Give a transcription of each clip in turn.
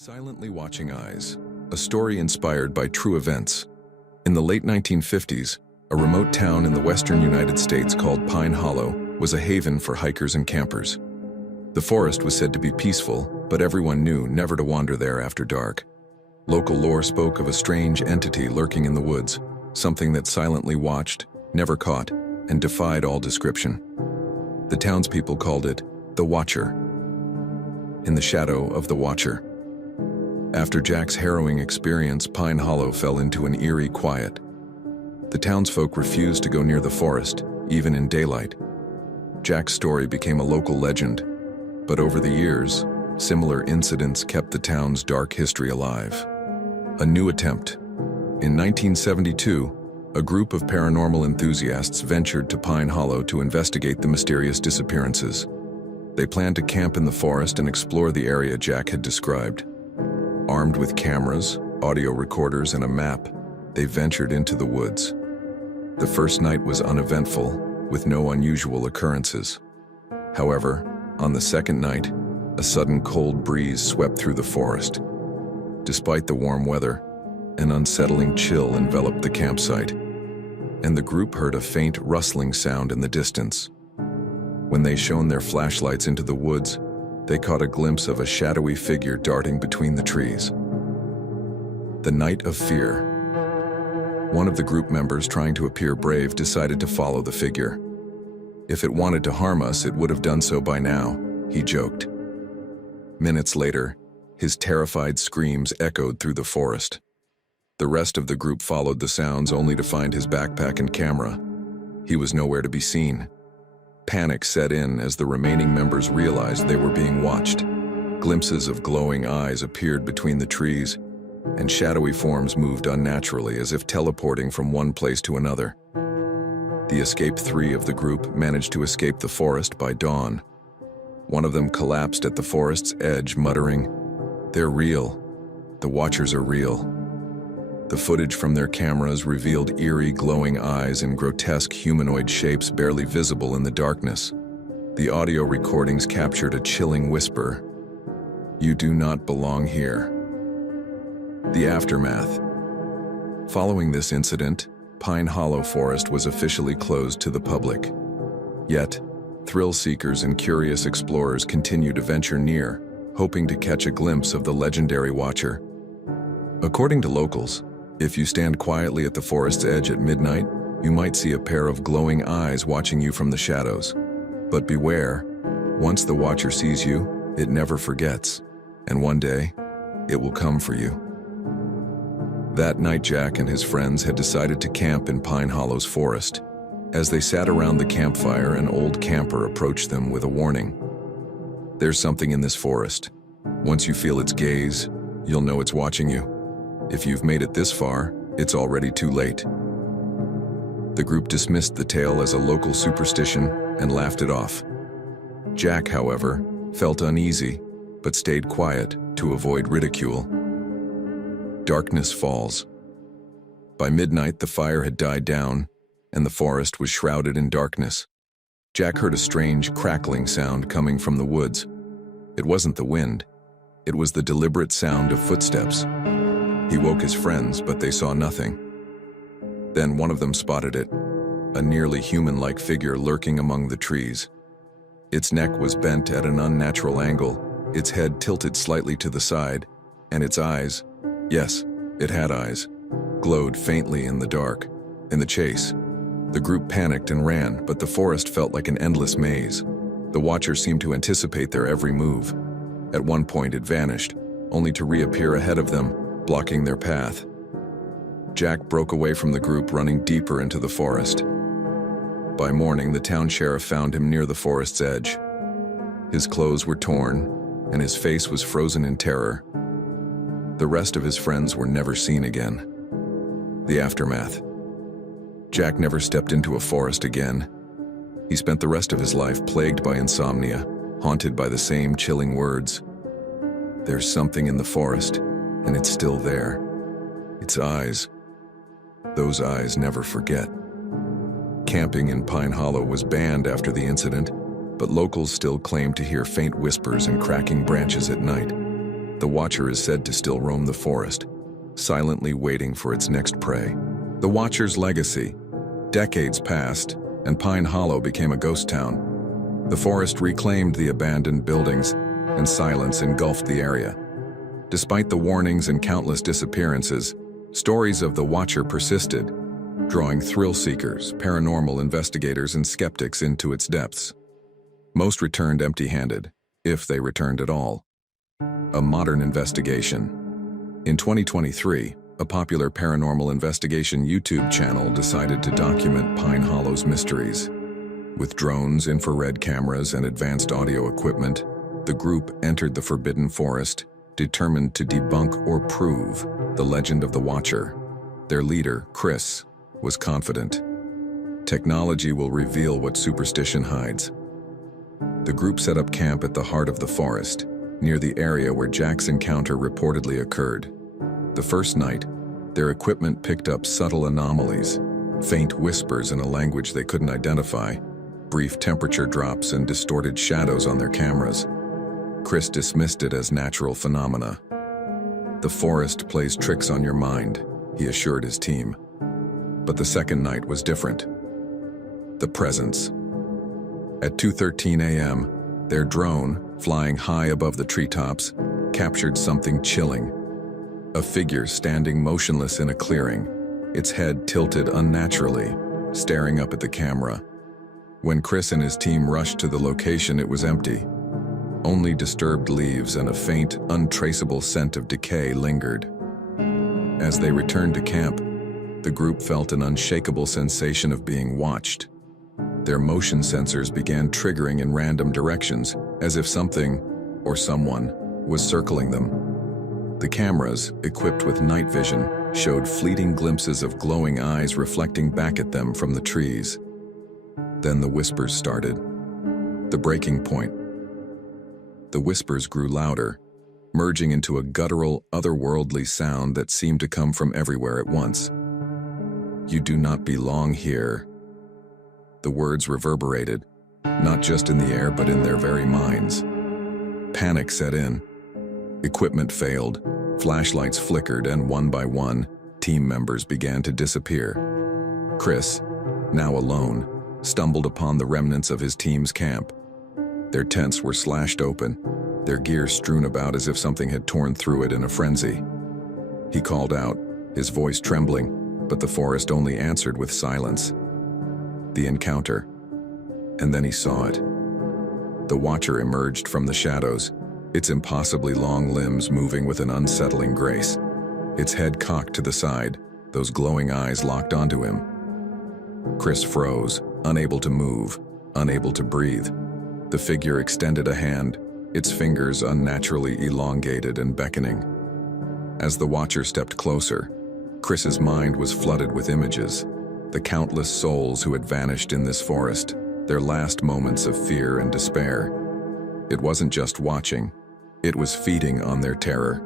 Silently Watching Eyes, a story inspired by true events. In the late 1950s, a remote town in the western United States called Pine Hollow was a haven for hikers and campers. The forest was said to be peaceful, but everyone knew never to wander there after dark. Local lore spoke of a strange entity lurking in the woods, something that silently watched, never caught, and defied all description. The townspeople called it the Watcher. In the shadow of the Watcher. After Jack's harrowing experience, Pine Hollow fell into an eerie quiet. The townsfolk refused to go near the forest, even in daylight. Jack's story became a local legend, but over the years, similar incidents kept the town's dark history alive. A new attempt. In 1972, a group of paranormal enthusiasts ventured to Pine Hollow to investigate the mysterious disappearances. They planned to camp in the forest and explore the area Jack had described. Armed with cameras, audio recorders, and a map, they ventured into the woods. The first night was uneventful, with no unusual occurrences. However, on the second night, a sudden cold breeze swept through the forest. Despite the warm weather, an unsettling chill enveloped the campsite, and the group heard a faint rustling sound in the distance. When they shone their flashlights into the woods, they caught a glimpse of a shadowy figure darting between the trees. The Night of Fear. One of the group members, trying to appear brave, decided to follow the figure. If it wanted to harm us, it would have done so by now, he joked. Minutes later, his terrified screams echoed through the forest. The rest of the group followed the sounds only to find his backpack and camera. He was nowhere to be seen. Panic set in as the remaining members realized they were being watched. Glimpses of glowing eyes appeared between the trees, and shadowy forms moved unnaturally as if teleporting from one place to another. The escaped three of the group managed to escape the forest by dawn. One of them collapsed at the forest's edge, muttering, "They're real. The Watchers are real." The footage from their cameras revealed eerie, glowing eyes and grotesque humanoid shapes barely visible in the darkness. The audio recordings captured a chilling whisper, "You do not belong here." The aftermath. Following this incident, Pine Hollow Forest was officially closed to the public. Yet, thrill seekers and curious explorers continue to venture near, hoping to catch a glimpse of the legendary Watcher. According to locals, if you stand quietly at the forest's edge at midnight, you might see a pair of glowing eyes watching you from the shadows. But beware, once the Watcher sees you, it never forgets, and one day, it will come for you. That night, Jack and his friends had decided to camp in Pine Hollow's forest. As they sat around the campfire, an old camper approached them with a warning. "There's something in this forest. Once you feel its gaze, you'll know it's watching you. If you've made it this far, it's already too late." The group dismissed the tale as a local superstition and laughed it off. Jack, however, felt uneasy, but stayed quiet to avoid ridicule. Darkness falls. By midnight, the fire had died down, and the forest was shrouded in darkness. Jack heard a strange, crackling sound coming from the woods. It wasn't the wind. It was the deliberate sound of footsteps. He woke his friends, but they saw nothing. Then one of them spotted it, a nearly human-like figure lurking among the trees. Its neck was bent at an unnatural angle, its head tilted slightly to the side, and its eyes, yes, it had eyes, glowed faintly in the dark. In the chase, the group panicked and ran, but the forest felt like an endless maze. The Watcher seemed to anticipate their every move. At one point it vanished, only to reappear ahead of them, blocking their path. Jack broke away from the group, running deeper into the forest. By morning, the town sheriff found him near the forest's edge. His clothes were torn, and his face was frozen in terror. The rest of his friends were never seen again. The aftermath. Jack never stepped into a forest again. He spent the rest of his life plagued by insomnia, haunted by the same chilling words. "There's something in the forest, and it's still there. Its eyes. Those eyes never forget." Camping in Pine Hollow was banned after the incident, but locals still claim to hear faint whispers and cracking branches at night. The Watcher is said to still roam the forest, silently waiting for its next prey. The Watcher's legacy. Decades passed, and Pine Hollow became a ghost town. The forest reclaimed the abandoned buildings, and silence engulfed the area. Despite the warnings and countless disappearances, stories of the Watcher persisted, drawing thrill-seekers, paranormal investigators, and skeptics into its depths. Most returned empty-handed, if they returned at all. A modern investigation. In 2023, a popular paranormal investigation YouTube channel decided to document Pine Hollow's mysteries. With drones, infrared cameras, and advanced audio equipment, the group entered the forbidden forest, determined to debunk or prove the legend of the Watcher. Their leader, Chris, was confident. Technology will reveal what superstition hides. The group set up camp at the heart of the forest, near the area where Jack's encounter reportedly occurred. The first night, their equipment picked up subtle anomalies, faint whispers in a language they couldn't identify, brief temperature drops, and distorted shadows on their cameras. Chris dismissed it as natural phenomena. "The forest plays tricks on your mind," he assured his team. But the second night was different. The presence. At 2:13 a.m., their drone, flying high above the treetops, captured something chilling. A figure standing motionless in a clearing, its head tilted unnaturally, staring up at the camera. When Chris and his team rushed to the location, it was empty. Only disturbed leaves and a faint, untraceable scent of decay lingered. As they returned to camp, the group felt an unshakable sensation of being watched. Their motion sensors began triggering in random directions, as if something, or someone, was circling them. The cameras, equipped with night vision, showed fleeting glimpses of glowing eyes reflecting back at them from the trees. Then the whispers started. The breaking point. The whispers grew louder, merging into a guttural, otherworldly sound that seemed to come from everywhere at once. "You do not belong here." The words reverberated, not just in the air but in their very minds. Panic set in. Equipment failed, flashlights flickered, and one by one, team members began to disappear. Chris, now alone, stumbled upon the remnants of his team's camp. Their tents were slashed open, their gear strewn about as if something had torn through it in a frenzy. He called out, his voice trembling, but the forest only answered with silence. The encounter. And then he saw it. The Watcher emerged from the shadows, its impossibly long limbs moving with an unsettling grace. Its head cocked to the side, those glowing eyes locked onto him. Chris froze, unable to move, unable to breathe. The figure extended a hand, its fingers unnaturally elongated and beckoning. As the Watcher stepped closer, Chris's mind was flooded with images. The countless souls who had vanished in this forest, their last moments of fear and despair. It wasn't just watching, it was feeding on their terror.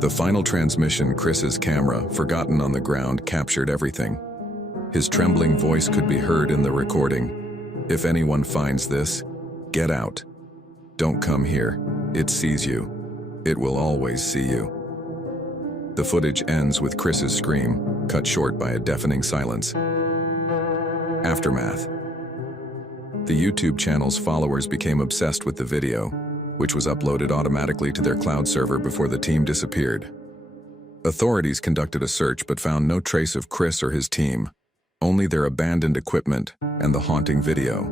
The final transmission, Chris's camera, forgotten on the ground, captured everything. His trembling voice could be heard in the recording. "If anyone finds this, get out. Don't come here. It sees you. It will always see you." The footage ends with Chris's scream, cut short by a deafening silence. Aftermath. The YouTube channel's followers became obsessed with the video, which was uploaded automatically to their cloud server before the team disappeared. Authorities conducted a search but found no trace of Chris or his team, only their abandoned equipment and the haunting video.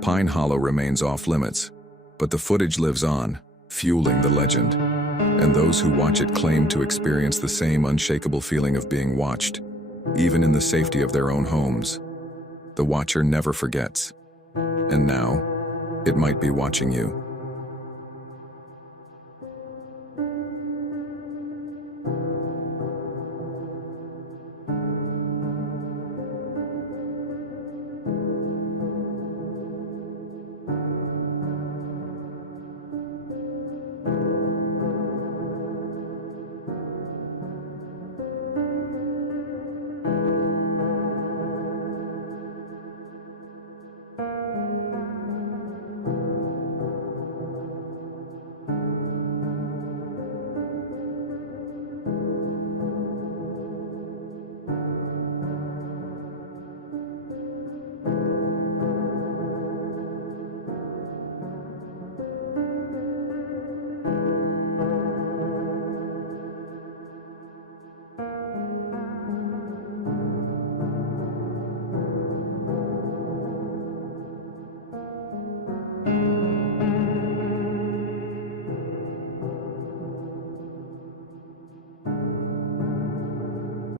Pine Hollow remains off-limits, but the footage lives on, fueling the legend. And those who watch it claim to experience the same unshakable feeling of being watched, even in the safety of their own homes. The Watcher never forgets. And now, it might be watching you.